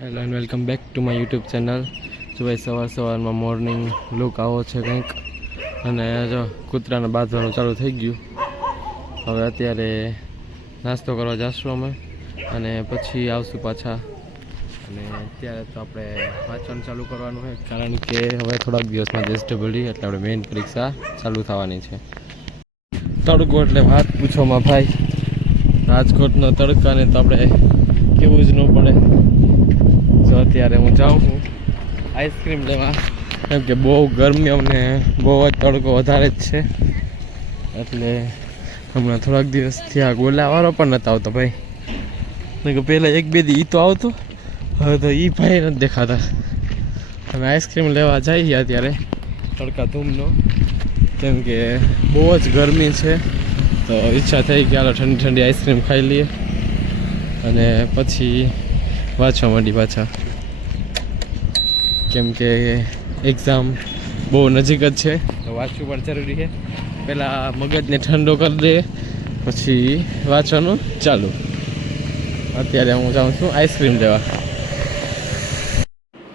Hello and welcome back to my YouTube channel. તો ભાઈ સવારમાં મોર્નિંગ લુક આવો છે કંઈક, અને જો કૂતરાને બાંધવાનું ચાલુ થઈ ગયું. હવે અત્યારે નાસ્તો કરવા જઈશું અમે, અને પછી આવશું પાછા. અને અત્યારે તો આપણે વાંચવાનું ચાલુ કરવાનું હોય, કારણ કે હવે થોડાક દિવસમાં JSW એટલે આપણે મેઇન પરીક્ષા ચાલુ થવાની છે. તડકો એટલે વાત પૂછોમાં ભાઈ, રાજકોટનો તડકાને તો આપણે કેવું જ ન પડે. તો અત્યારે હું જાઉં છું આઈસ્ક્રીમ લેવા, કેમ કે બહુ ગરમી અને બહુ જ તડકો વધારે જ છે. એટલે હમણાં થોડાક દિવસથી આ ગોલાવાળો પણ નહોતો આવતો ભાઈ, કે પહેલાં એક બે દી તો આવતો, હવે તો એ ભાઈ નથી દેખાતા. અમે આઈસ્ક્રીમ લેવા જઈએ અત્યારે તડકા ધૂમનો, કેમ કે બહુ જ ગરમી છે. તો ઈચ્છા થઈ કે હાલો ઠંડી ઠંડી આઈસ્ક્રીમ ખાઈ લઈએ, અને પછી વાંચવા માંડી પાછા, કેમ કે એક્ઝામ બહુ નજીક જ છે. તો વાંચવું પણ જરૂરી છે. પહેલાં મગજને ઠંડો કરી દે, પછી વાંચવાનું ચાલુ. અત્યારે હું જાઉં છું આઈસ્ક્રીમ લેવા.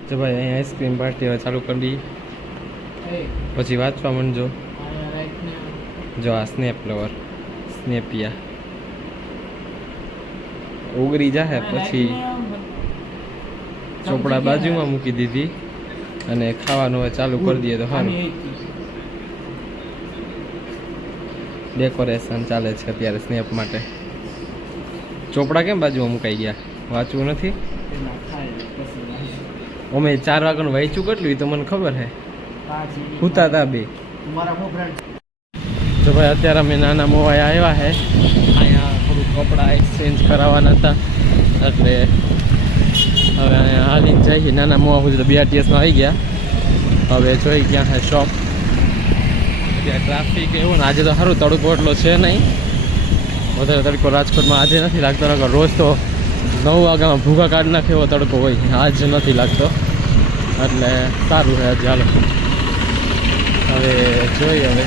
તો ભાઈ અહીંયા આઈસ્ક્રીમ પાર્ટી હવે ચાલુ કરી, પછી વાંચવા માંડજો. જો આ સ્નેપ લવર સ્નેપિયા ઉગરી જાહે, પછી ચોપડા બાજુમાં મૂકી દીધી, અને ખાવાનું હવે ચાલુ કરી દઈએ તો સારું. ડેકોરેશન ચાલે છે અત્યારે સ્નેપ માટે. ચોપડા કેમ બાજુમાં મુકાઈ ગયા? વાંચવું નથી. અમે 4 વાગ્યાનું વાંચ્યું કેટલું એ તો મને ખબર છે, હુતા હતા બે. તો ભાઈ અત્યારે અમે નાના મોવાએ આવ્યા છે. અહીંયા થોડુંક કપડાં એક્સચેન્જ કરાવવાના હતા, એટલે હવે અહીંયા હાલી જઈએ. નાના મોવા સુધી તો BRTSમાં આવી ગયા. હવે જોઈ ક્યાં છે શોપ. ત્યાં ટ્રાફિક એવું ને, આજે તો સારું તડકો એટલો છે નહીં, વધારે તડકો રાજકોટમાં આજે નથી લાગતો. નકર રોજ તો 9 વાગ્યામાં ભૂખા કાઢ નાખે એવો તડકો હોય, આજ નથી લાગતો, એટલે સારું છે આજે. હાલો હવે જોઈએ. હવે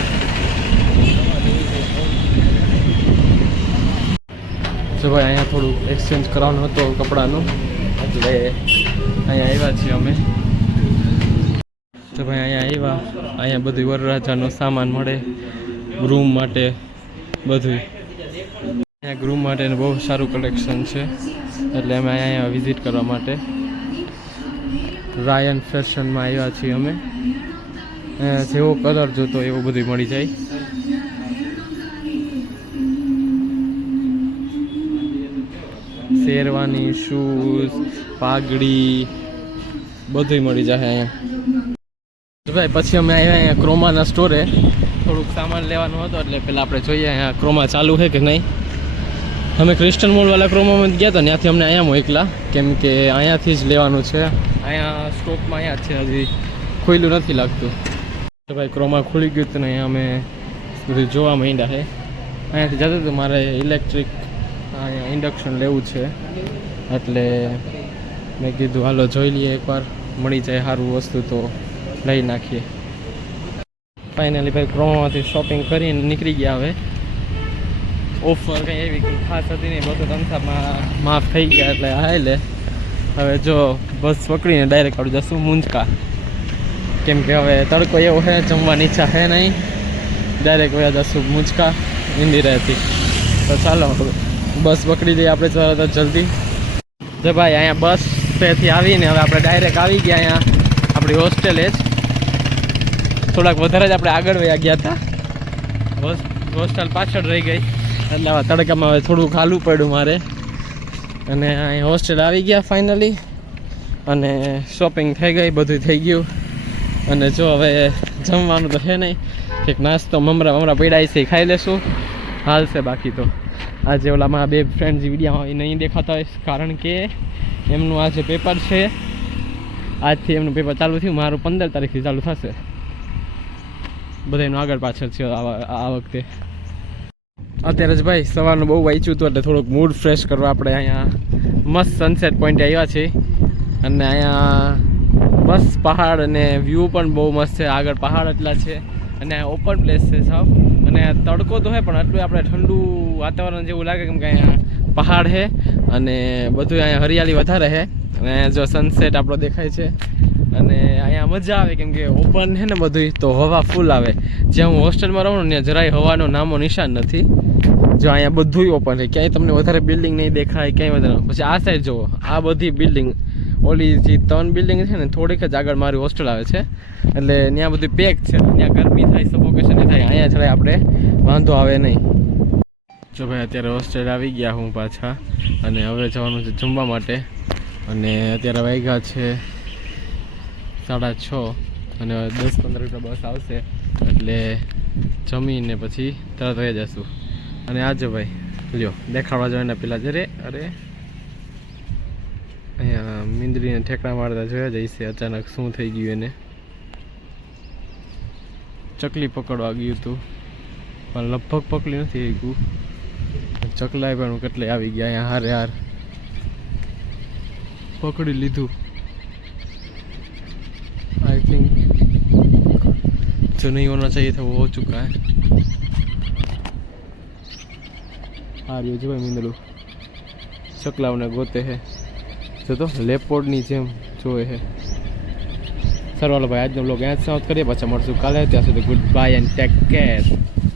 તો ભાઈ અહીંયા થોડું એક્સચેન્જ કરવાનું હતું કપડાનું, એટલે અહીંયા આવ્યા છીએ અમે. તો ભાઈ અહીંયા આવ્યા, અહીંયા બધું વરરાજાનો સામાન મળે ગ્રૂમ માટે, બધું અહીંયા ગ્રૂમ માટેનું બહુ સારું કલેક્શન છે. એટલે અમે અહીંયા વિઝિટ કરવા માટે રાયન ફેશનમાં આવ્યા છીએ અમે. જેવો કલર જોતો એવું બધું મળી જાય. શેરવાની, શૂઝ, પાઘડી બધું મળી જાય અહીંયા. ભાઈ પછી અમે આવ્યા અહીંયા ક્રોમાના સ્ટોરે, થોડુંક સામાન લેવાનું હતું, એટલે પહેલાં આપણે જોઈએ અહીંયા ક્રોમા ચાલુ છે કે નહીં. અમે ક્રિસ્ટન મોલવાળા ક્રોમામાં ગયા હતા, ત્યાંથી અમને અહીંયા મોકલા, કેમ કે અહીંયાથી જ લેવાનું છે. અહીંયા સ્ટોકમાં અહીંયા જ છે, હજી ખુલ્લું નથી લાગતું. તો ભાઈ ક્રોમા ખુલી ગયું હતું ને અહીંયા અમે બધું જોવા માંડ્યા છે. અહીંયાથી જતું હતું મારે ઇલેક્ટ્રિક અહીંયા ઇન્ડક્શન લેવું છે, એટલે મેં કીધું હાલો જોઈ લઈએ એકવાર, મળી જાય સારું વસ્તુ તો લઈ નાખીએ. ફાઇનલી ભાઈ ક્રોમામાંથી શોપિંગ કરીને નીકળી ગયા. હવે ઓફર કંઈ એવી કંઈ ખાસ હતી નહીં, બધું ધંધામાં માફ થઈ ગયા, એટલે હાલે. હવે જો બસ પકડીને ડાયરેક્ટ આવડી જશું મુંજકા, કેમ કે હવે તડકો એવો છે, જમવાની ઈચ્છા છે નહીં. ડાયરેક્ટ વયા જશું મુંજકા ઇન્દિરાથી. તો ચાલો બસ પકડી દઈએ આપણે તરત જ જલ્દી. જો ભાઈ અહીંયા બસ પેથી આવીને હવે આપણે ડાયરેક્ટ આવી ગયા અહીંયા આપણી હોસ્ટેલે જ. થોડાક વધારે જ આપણે આગળ વયા ગયા હતા, હોસ્ટેલ પાછળ રહી ગઈ, એટલે હવે તડકામાં હવે થોડુંક હાલવું પડ્યું મારે. અને અહીંયા હોસ્ટેલ આવી ગયા ફાઇનલી, અને શોપિંગ થઈ ગઈ, બધું થઈ ગયું. અને જો હવે જમવાનું તો છે નહીં, કંઈક નાસ્તો મમરા પીડાય છે ખાઈ લેશું, હાલશે. બાકી તો આજે ઓલા મારા બે ફ્રેન્ડ જે વિડીયોમાં નહીં દેખાતા હોય, કારણ કે એમનું આજે પેપર છે. આજથી એમનું પેપર ચાલુ થયું, મારું 15 તારીખથી ચાલુ થશે. બધાનું આગળ પાછળ છે આ વખતે. અત્યારે જ ભાઈ સવારનું બહુ વાંચ્યું હતું, એટલે થોડુંક મૂડ ફ્રેશ કરવા આપણે અહીંયા મસ્ત સનસેટ પોઈન્ટ આવ્યા છે. અને અહીંયા મસ્ત પહાડ અને વ્યૂ પણ બહુ મસ્ત છે. આગળ પહાડ એટલા છે, અને ઓપન પ્લેસ છે સાવ. અને તડકો તો હોય પણ આટલું આપણે ઠંડુ વાતાવરણ જેવું લાગે, કેમ કે અહીંયા પહાડ છે અને બધું અહીંયા હરિયાળી વધારે છે અને અહીંયા જો સનસેટ આપણો દેખાય છે અને અહીંયા મજા આવે કેમ કે ઓપન છે ને બધું તો હવા ફૂલ આવે. જ્યાં હું હોસ્ટેલમાં રહું ને ત્યાં જરાય હવાનો નામો નિશાન નથી. જો અહીંયા બધું ઓપન છે, ક્યાંય તમને વધારે બિલ્ડિંગ નહીં દેખાય ક્યાંય વધારે. પછી આ સાઈડ જુઓ, આ બધી બિલ્ડિંગ, ઓલી જે 3 બિલ્ડિંગ છે ને થોડીક જ આગળ મારી હોસ્ટેલ આવે છે એટલે ત્યાં બધું પેક છે, ત્યાં ગરમી થાય, સફોકેશન થાય. અહીંયા જરાય આપણે વાંધો આવે નહીં. જો ભાઈ અત્યારે હોસ્ટેલ આવી ગયા હું પાછા અને હવે જવાનું છે જમવા માટે અને અત્યારે વાગ્યા છે 6:30 અને 10-15 મિનિટ બસ આવશે એટલે જમીને પછી તરત વહી જશું. અને આજે ભાઈ લ્યો દેખાડવા જવાના પેલા જરે અરે અહીંયા મીંદડીને ઠેકડા મારતા જોયા જઈશે. અચાનક શું થઈ ગયું એને, ચકલી પકડવા ગયું હતું પણ લગભગ પકડી નથી ગયું. ચકલાય પણ કેટલે આવી ગયા અહીંયા હારે હાર પકડી લીધું. आई थिंक जो नहीं होना चाहिए था वो हो चुका है. आ रही है भाई मींदड़ू चकलाओने गोते है जो तो लेपोर्ड ની જેમ જોવે है. સર વાલો ભાઈ આજનો બ્લોગ અહીંયા જ સમાપ્ત કરીએ, પાછા મળશું કાલે. ત્યાં સુધી good bye and take care.